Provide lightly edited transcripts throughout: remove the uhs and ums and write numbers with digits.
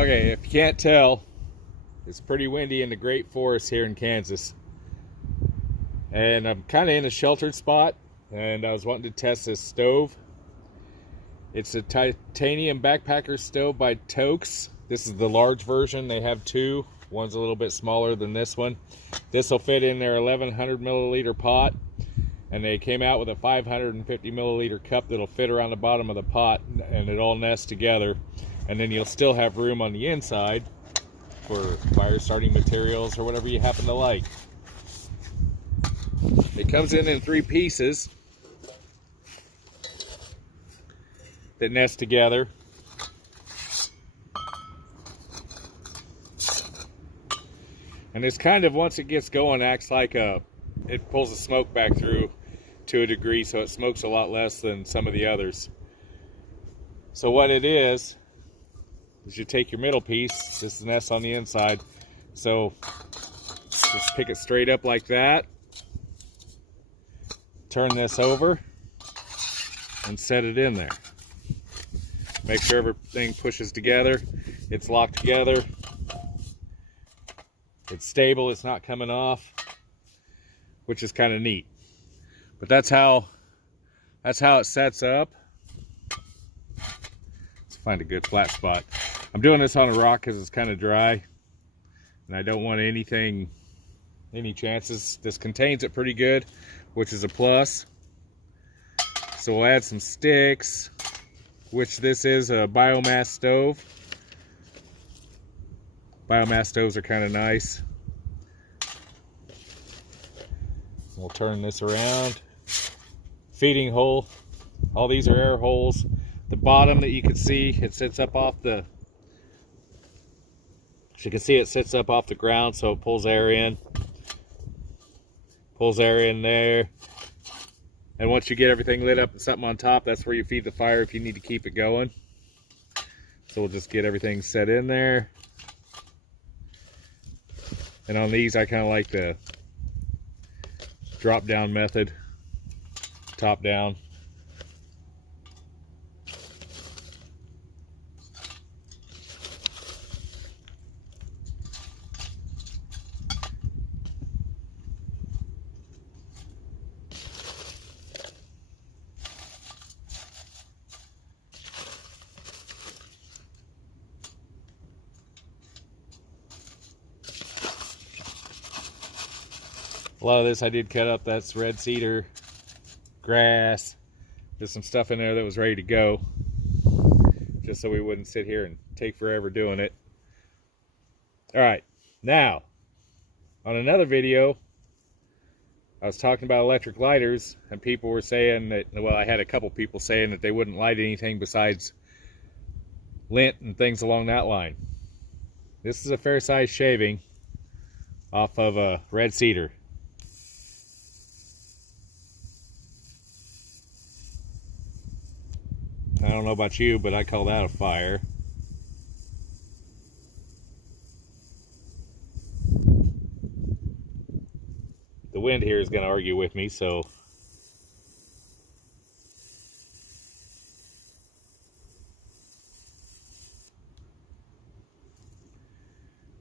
Okay, if you can't tell, it's pretty windy in the great forest here in Kansas. And I'm kind of in a sheltered spot, and I was wanting to test this stove. It's a titanium backpacker stove by Toaks. This is the large version. They have two. One's a little bit smaller than this one. This will fit in their 1100 milliliter pot, and they came out with a 550 milliliter cup that'll fit around the bottom of the pot, and it all nests together. And then you'll still have room on the inside for fire starting materials or whatever you happen to like. It comes in 3 pieces that nest together. And it's kind of, once it gets going, acts like it pulls the smoke back through to a degree, so it smokes a lot less than some of the others. So what it is you take your middle piece, this is nest on the inside, so just pick it straight up like that, turn this over, and set it in there. Make sure everything pushes together, it's locked together, it's stable, it's not coming off, which is kind of neat. But that's how it sets up. Let's find a good flat spot. I'm doing this on a rock because it's kind of dry, and I don't want any chances. This contains it pretty good, which is a plus. So we'll add some sticks, which this is a biomass stove. Biomass stoves are kind of nice. We'll turn this around. Feeding hole. All these are air holes. The bottom that you can see, it sits up off the, as you can see, it sits up off the ground, so it pulls air in. Pulls air in there. And once you get everything lit up and something on top, that's where you feed the fire if you need to keep it going. So we'll just get everything set in there. And on these, I kind of like the drop down method, top down. A lot of this I did cut up. That's red cedar, grass. There's some stuff in there that was ready to go, just so we wouldn't sit here and take forever doing it. All right, now, on another video, I was talking about electric lighters, and people were saying that, well, I had a couple people saying that they wouldn't light anything besides lint and things along that line. This is a fair-sized shaving off of a red cedar. I don't know about you, but I call that a fire. The wind here is going to argue with me, so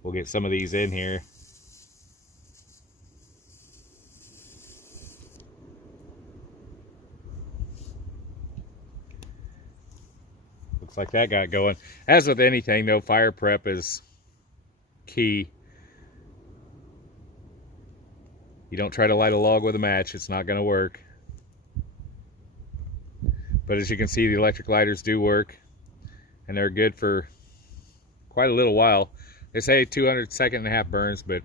we'll get some of these in here. Looks like that got going. As with anything, though, fire prep is key. You don't try to light a log with a match, it's not going to work. But as you can see, the electric lighters do work, and they're good for quite a little while. They say 200-second-and-a-half burns, but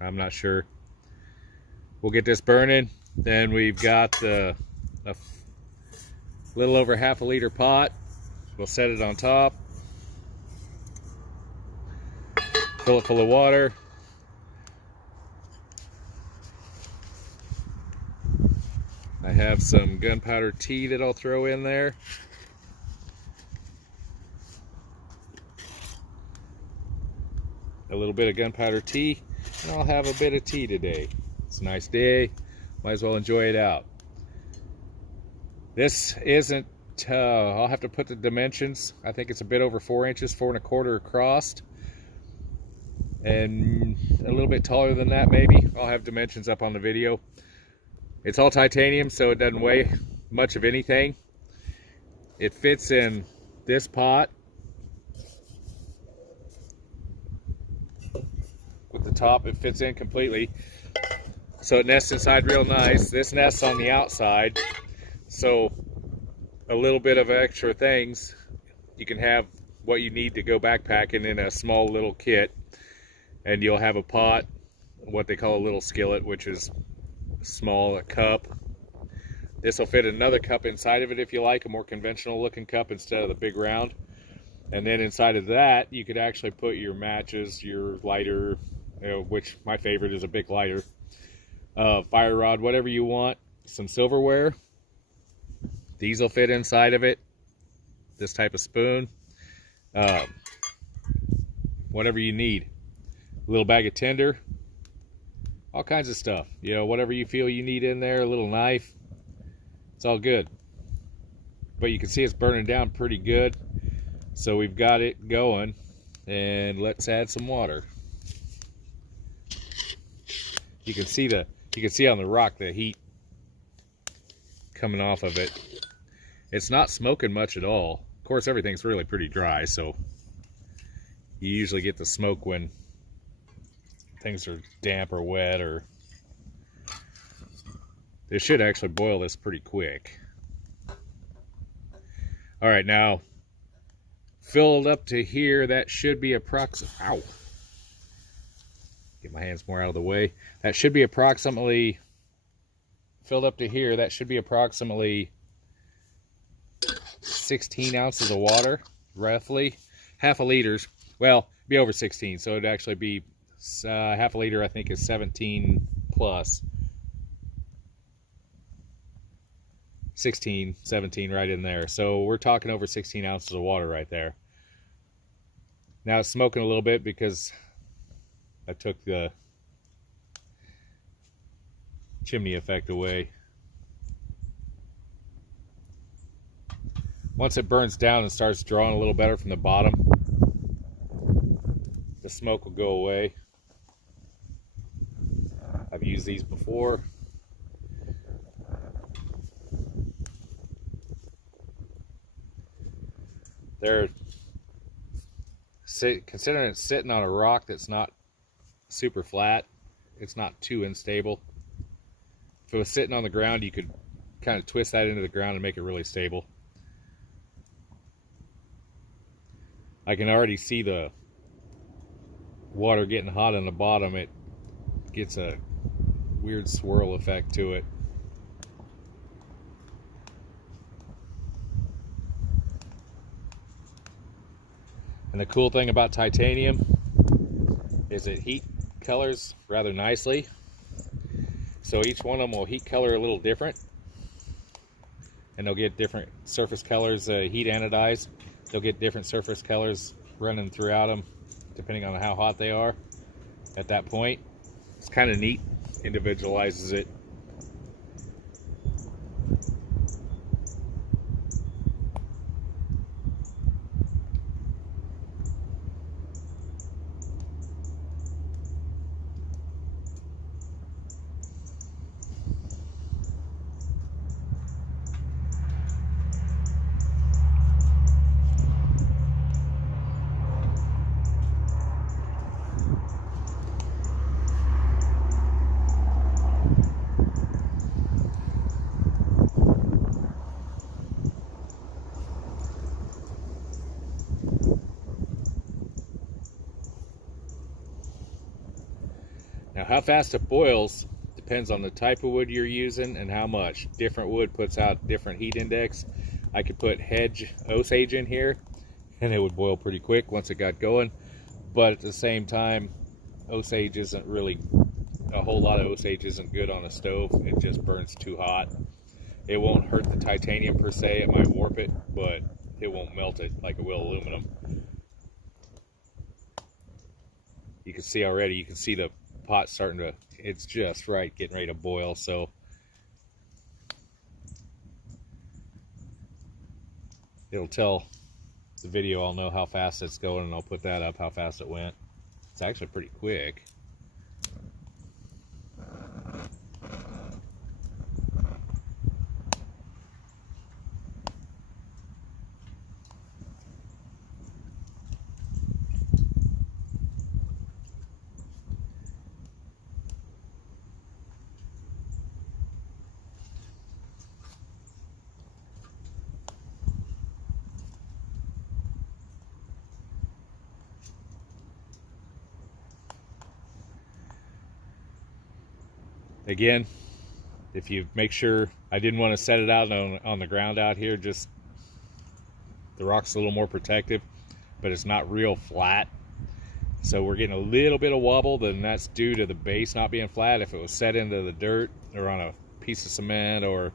I'm not sure. We'll get this burning. Then we've got a little over half a liter pot. We'll set it on top, fill it full of water. I have some gunpowder tea that I'll throw in there. A little bit of gunpowder tea, and I'll have a bit of tea today. It's a nice day, might as well enjoy it out. This isn't I'll have to put the dimensions. I think it's a bit over 4 inches, 4 1/4 across, and a little bit taller than that maybe. I'll have dimensions up on the video. It's all titanium, so it doesn't weigh much of anything. It fits in this pot with the top. It fits in completely, so it nests inside real nice. This nests on the outside, so a little bit of extra things. You can have what you need to go backpacking in a small little kit, and you'll have a pot, what they call a little skillet, which is small, a cup. This will fit another cup inside of it if you like, a more conventional looking cup instead of the big round. And then inside of that, you could actually put your matches, your lighter, which my favorite is a big lighter, fire rod, whatever you want, some silverware. These will fit inside of it, this type of spoon, whatever you need. A little bag of tinder, all kinds of stuff. You know, whatever you feel you need in there, a little knife, it's all good. But you can see it's burning down pretty good. So we've got it going, and let's add some water. You can see on the rock the heat coming off of it. It's not smoking much at all. Of course, everything's really pretty dry, so you usually get the smoke when things are damp or wet, or this should actually boil this pretty quick. All right, now filled up to here, that should be approximately, get my hands more out of the way. That should be approximately, filled up to here, that should be approximately 16 ounces of water, roughly. Half a liter's, well, be over 16, so it'd actually be half a liter, I think, is 17 plus. 16, 17 right in there. So we're talking over 16 ounces of water right there. Now it's smoking a little bit because I took the chimney effect away. Once it burns down and starts drawing a little better from the bottom, the smoke will go away. I've used these before. They're considering it's sitting on a rock that's not super flat, it's not too unstable. If it was sitting on the ground, you could kind of twist that into the ground and make it really stable. I can already see the water getting hot on the bottom. It gets a weird swirl effect to it. And the cool thing about titanium is it heat colors rather nicely. So each one of them will heat color a little different, and they'll get different surface colors, heat anodized. They'll get different surface colors running throughout them depending on how hot they are at that point. It's kind of neat, individualizes it. Now, how fast it boils depends on the type of wood you're using and how much. Different wood puts out different heat index. I could put hedge Osage in here and it would boil pretty quick once it got going. But at the same time, Osage isn't really, a whole lot of Osage isn't good on a stove. It just burns too hot. It won't hurt the titanium per se. It might warp it, but it won't melt it like it will aluminum. You can see already, you can see the pot starting to, it's just right, getting ready to boil. So it'll tell the video, I'll know how fast it's going, and I'll put that up, how fast it went. It's actually pretty quick. Again, if you make sure, I didn't want to set it out on the ground out here, just the rock's a little more protective, but it's not real flat. So we're getting a little bit of wobble, and that's due to the base not being flat. If it was set into the dirt or on a piece of cement or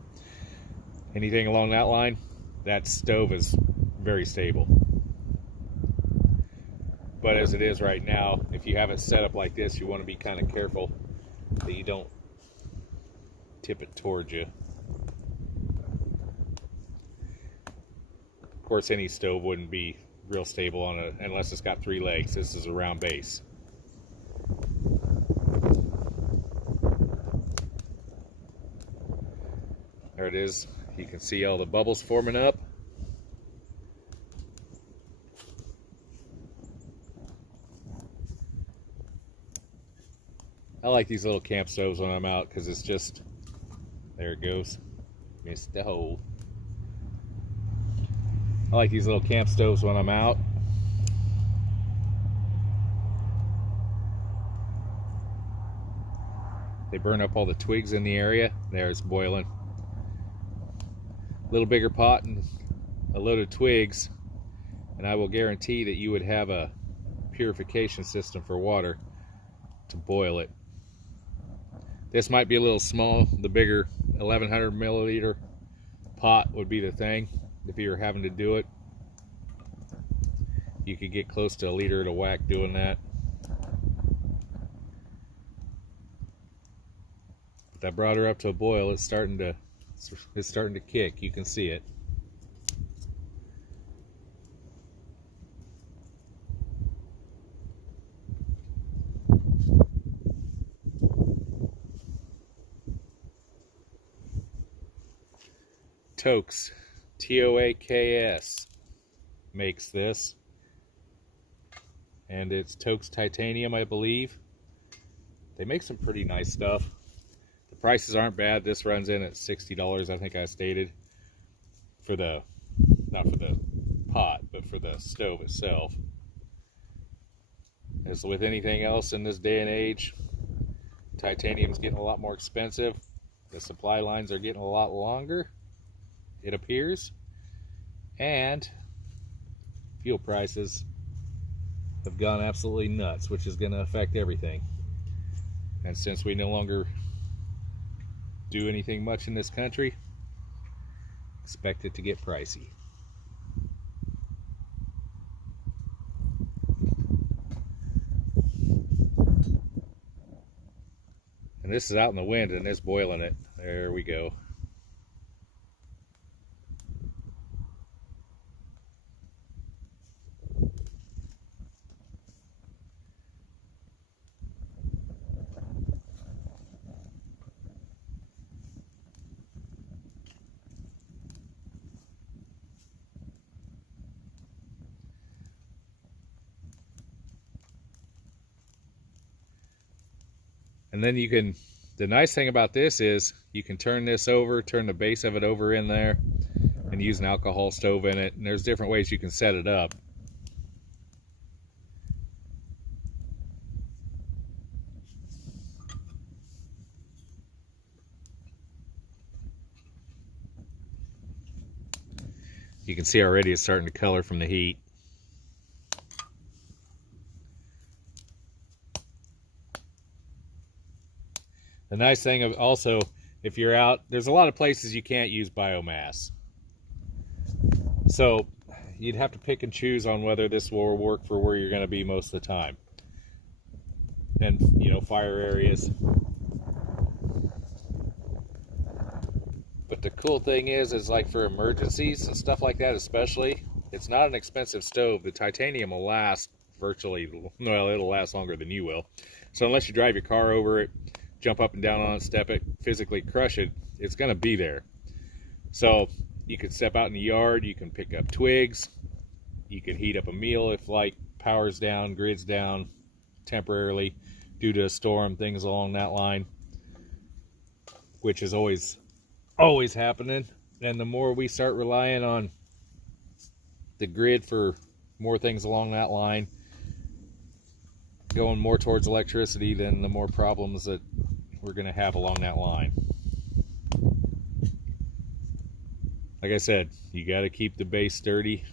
anything along that line, that stove is very stable. But as it is right now, if you have it set up like this, you want to be kind of careful that you don't tip it towards you. Of course, any stove wouldn't be real stable on it unless it's got 3 legs. This is a round base. There it is. You can see all the bubbles forming up. I like these little camp stoves when I'm out because it's just, there it goes, missed the hole. I like these little camp stoves when I'm out. They burn up all the twigs in the area. There, it's boiling. A little bigger pot and a load of twigs, and I will guarantee that you would have a purification system for water to boil it. This might be a little small. The bigger 1100 milliliter pot would be the thing. If you're having to do it, you could get close to a liter at a whack doing that. But that brought her up to a boil. It's starting to kick. You can see it. Toaks, T-O-A-K-S, makes this, and it's Toaks titanium, I believe. They make some pretty nice stuff. The prices aren't bad. This runs in at $60, I think I stated, for the, not for the pot, but for the stove itself. As with anything else in this day and age, titanium's getting a lot more expensive. The supply lines are getting a lot longer, it appears, and fuel prices have gone absolutely nuts, which is going to affect everything. And since we no longer do anything much in this country, expect it to get pricey. And this is out in the wind and it's boiling it. There we go. And then you can, the nice thing about this is you can turn this over, turn the base of it over in there and use an alcohol stove in it. And there's different ways you can set it up. You can see already it's starting to color from the heat. The nice thing of also, if you're out, there's a lot of places you can't use biomass. So you'd have to pick and choose on whether this will work for where you're going to be most of the time. And, you know, fire areas. But the cool thing is like for emergencies and stuff like that especially, it's not an expensive stove. The titanium will last virtually, well, it'll last longer than you will. So unless you drive your car over it, jump up and down on it, step it, physically crush it, it's going to be there. So you can step out in the yard, you can pick up twigs, you can heat up a meal if like power's down, grid's down temporarily due to a storm, things along that line, which is always happening. And the more we start relying on the grid for more things along that line, going more towards electricity, then the more problems that we're going to have along that line. Like I said, you got to keep the base sturdy.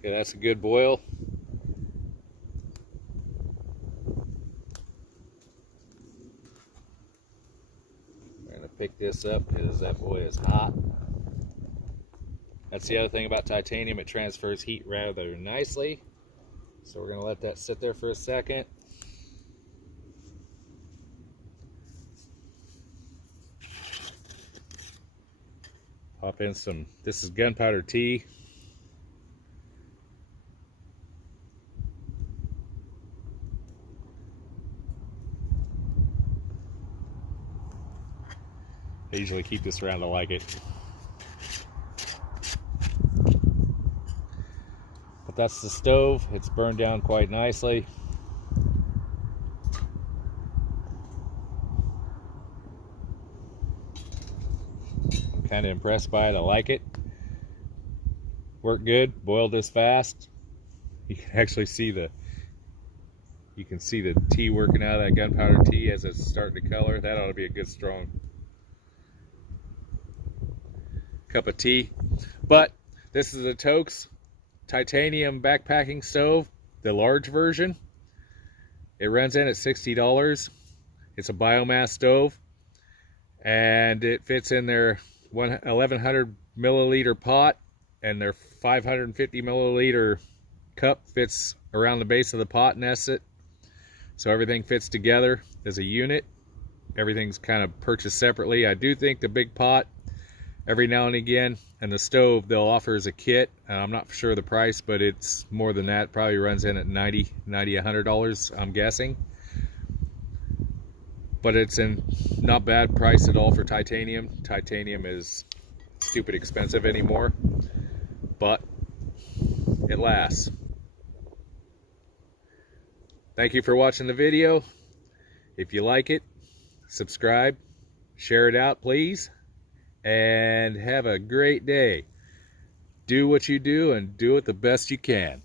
Okay, that's a good boil. We're going to pick this up because that boy is hot. That's the other thing about titanium, it transfers heat rather nicely. So we're going to let that sit there for a second. Pop in some, this is gunpowder tea. I usually keep this around, I like it. But that's the stove. It's burned down quite nicely. I'm kind of impressed by it. I like it. Worked good. Boiled this fast. You can actually see the tea working out of that gunpowder tea as it's starting to color. That ought to be a good strong cup of tea. But this is a Toaks titanium backpacking stove, the large version. It runs in at $60. It's a biomass stove, and it fits in their 1100 milliliter pot, and their 550 milliliter cup fits around the base of the pot nested. So everything fits together as a unit. Everything's kind of purchased separately. I do think the big pot every now and again, and the stove they'll offer as a kit. I'm not sure the price, but it's more than that. Probably runs in at $100, I'm guessing. But it's in not bad price at all for titanium. Titanium is stupid expensive anymore, but it lasts. Thank you for watching the video. If you like it, subscribe, share it out, please. And have a great day. Do what you do and do it the best you can.